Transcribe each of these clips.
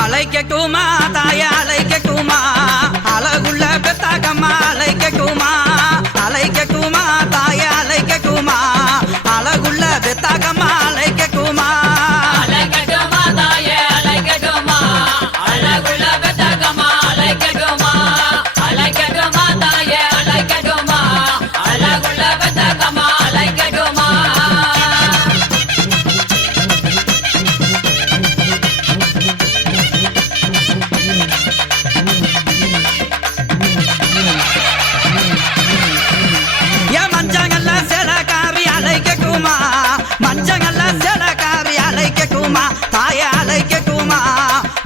அலைக்கட்டுமா தாய அலைக்கட்டுமா அழகுள்ள பெத்தாக்கம்மா அலைக்கட்டுமா அலைக்கட்டுமா தாய அலைக்கட்டுமா அழகுள்ள பெத்தாக்கம்மா அலைக்கட்டுமா அலைக்கட்டுமா தாய அலைக்கட்டுமா அழகுள்ள பெத்தாக்கம்மா அலைக்கட்டுமா அலைக்கட்டுமா தாய அலைக்கட்டுமா அழகுள்ள பெத்தாக்கம்மா அலைக்கட்டுமா மஞ்சங்கல்ல செலக்காரி அலைக்கட்டுமா தாய அலைக்கட்டுமா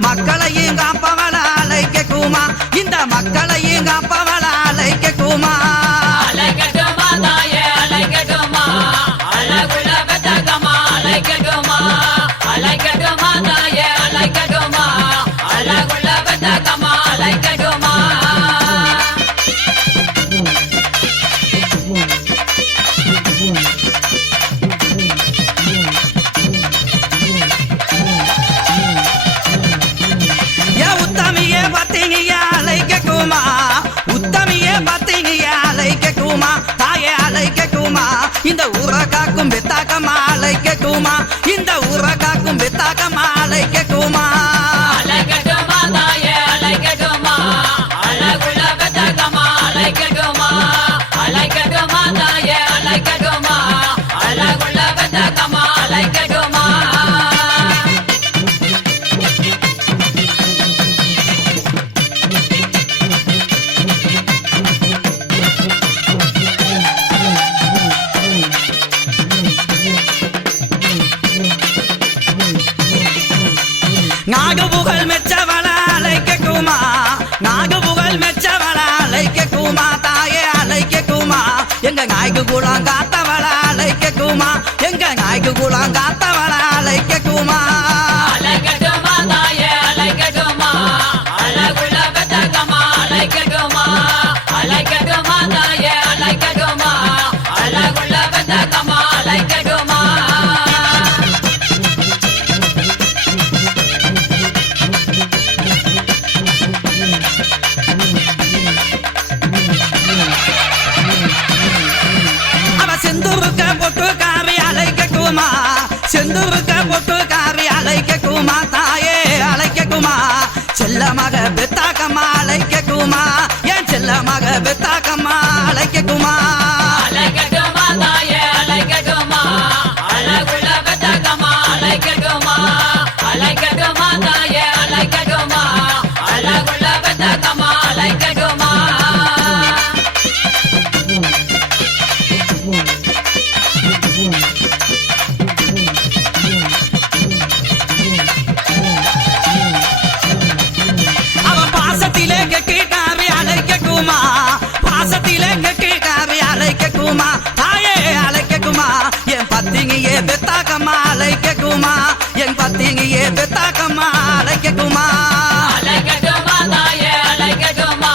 மக்களையும் காப்பவள அலைக்கட்டுமா இந்த மக்களையும் காப்பவள அலைக்கட்டுமா அலைக்கட்டுமா தாய அலைக்கட்டுமா அழகுள்ள பெத்தாக்கம்மா அலைக்கட்டுமா அலைக்கட்டுமா தாய அலைக்கட்டுமா அழகுள்ள பெத்தாக்கம்மா அலைக்கட்டுமா உத்தமியே பத்தினிய அலைக்கட்டுமா தாய அலைக்கட்டுமா இந்த ஊரை காக்கும் பெத்தாக்கம்மா அலைக்கட்டுமா இந்த ஊரை காக்கும் பெத்தாக்கம்மா அலைக்கட்டுமா அலைக்கட்டுமா தாய அலைக்கட்டுமா அழகுள்ள பெத்தாக்கம்மா அலைக்கட்டுமா அலைக்கட்டுமா தாய அலைக்கட்டுமா அழகுள்ள பெத்தாக்கம்மா அலைக்கட்டுமா நாகபுகழ் மெச்சவள அலைக்கட்டுமா நாகபுகழ் மெச்சவள அலைக்கட்டுமா தாயே அலைக்கட்டுமா எங்க நாய்க்கு குளம் காத்தவள அலைக்கட்டுமா எங்க நாய்க்கு குளம் காத்தவள அலைக்கட்டுமா அலைக்கட்டுமா தாய அலைக்கட்டுமா அழகுள்ள பெத்தாக்கம்மா அலைக்கட்டுமா அலைக்கட்டுமா தாய அலைக்கட்டுமா அழகுள்ள பெத்தாக்கம்மா அலைக்கட்டுமா செந்தூருக்க பொட்டுக்காரி அலைக்கட்டுமா செந்தூருக்க பொட்டுக்காரி அலைக்கட்டுமா தாயே அலைக்கட்டுமா செல்ல மக பெத்தாக்கம்மா அலைக்கட்டுமா என் செல்ல மக பெத்தாக்கம்மா அலைக்கட்டுமா அலைக்கட்டுமா தாய அலைக்கட்டுமா அழகுள்ள பெத்தாக்கம்மா அலைக்கட்டுமா அலைக்கட்டுமா தாய அலைக்கட்டுமா அழகுள்ள பெத்தாக்கம்மா அலைக்கட்டுமா பாசத்திலே கெட்டிக்காரி அலைக்கட்டுமா தாயே அலைக்கட்டுமா என் பத்தினியே பெத்தாக்கம்மா அலைக்கட்டுமா என் பத்தினியே பெத்தாக்கம்மா அலைக்கட்டுமா அலைக்கட்டுமா தாய அலைக்கட்டுமா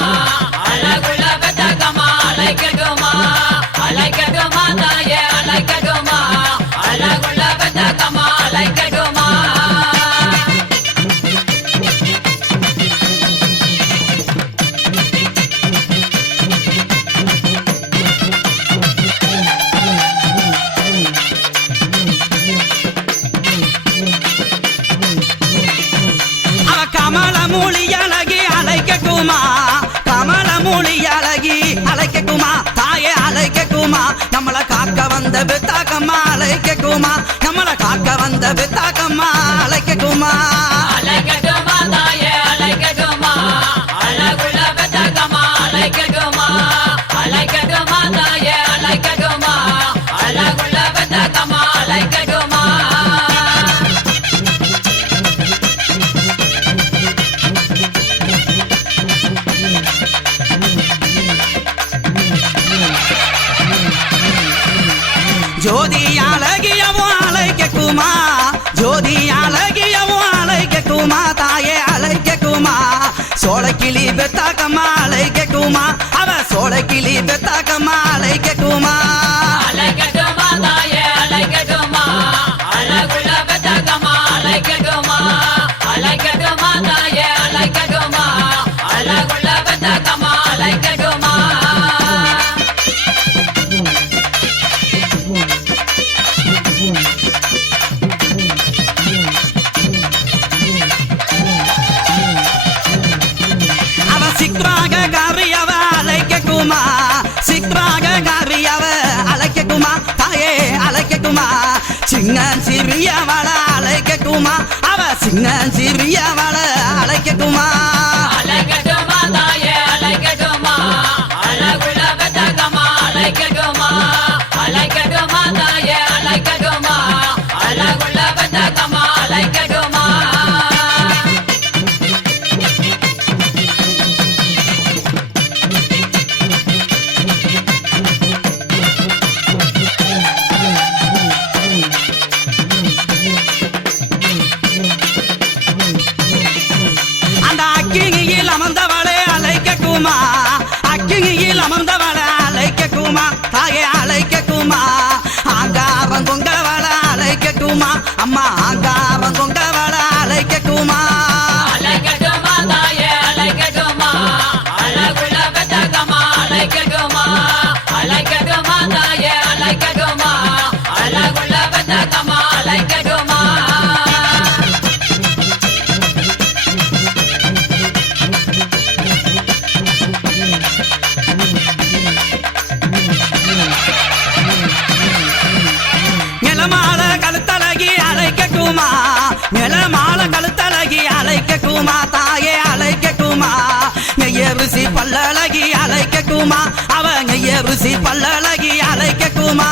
அழகுள்ள பெத்தாக்கம்மா அலைக்கட்டுமா அலைக்கட்டுமா தாய அலைக்கட்டுமா அழகுள்ள பெத்தாக்கம்மா அலைக்கட்டுமா கமல மூலி அழகி அலைக்கட்டுமா கமல மூலி அழகி அலைக்கட்டுமா தாயே அலைக்கட்டுமா நம்மளை காக்க வந்த பெத்தாக்கம்மா அலைக்கட்டுமா நம்மளை காக்க வந்த பெத்தாக்கம்மா அலைக்கட்டுமா அலைக்கட்டுமா தாய அலைக்கட்டுமா அழகுள்ள பெத்தாக்கம்மா அலைக்கட்டுமா அலைக்கட்டுமா தாய அலைக்கட்டுமா அழகுள்ள பெத்தாக்கம்மா அலைக்கட்டுமா ஜோதி அழகியவோ அலைக்கட்டுமா சோளக்கிளி பெத்தாக்கம்மா அழைக்கட்டுமா அவ சோளக்கிளி பெத்தாக்கம்மா அழைக்கட்டுமா அழைக்கட்டுமா தாயே அழைக்கட்டுமா அழகுள்ள பெத்தகமா அழைக்கட்டுமா அழைக்கட்டுமா தாயே அழைக்கட்டுமா அழகுள்ள பெத்தகமா அழைக்கட்டுமா அவ சிக்ராக காரியவ அழைக்கட்டுமா சிக்ராக காரியவ அழைக்கட்டுமா தாயே அழைக்கட்டுமா சின்ன சிறியவள அழைக்கட்டுமா அவ சின்ன சிறியவள அழைக்கட்டுமா அழைக்கட்டுமா தாயே அழைக்கட்டுமா அழகுள்ள பெத்தகமா அழைக்கட்டுமா அழைக்கட்டுமா தாயே அழைக்கட்டுமா அழகுள்ள பெத்தகமா அழைக்கட்டுமா அந்த அக்கினியில் அமர்ந்தவளே அழைக்கட்டுமா அக்கினியில் அமர்ந்தவளை அழைக்கட்டுமா தாயே அழைக்கட்டுமா ஆங்காரம் கொங்கவள அழைக்கட்டுமா அம்மா ஆங்காரம் கொங்கவள அழைக்கட்டுமா அழைக்கட்டுமா தாயே அழைக்கட்டுமா அழகுள்ள பெத்தகமா அழைக்கட்டுமா அழைக்கட்டுமா தாயே அழைக்கட்டுமா அழகுள்ள பெத்தகமா அழைக்கட்டுமா நிலமால கழுத்தழகி அழைக்கட்டுமா நிலமால கழுத்தழகி அழைக்கட்டுமா தாயே அழைக்கட்டுமா நெய்ய ருசி பல்லழகி அழைக்கட்டுமா அவ நெய்ய ருசி பல்லழகி அழைக்கட்டுமா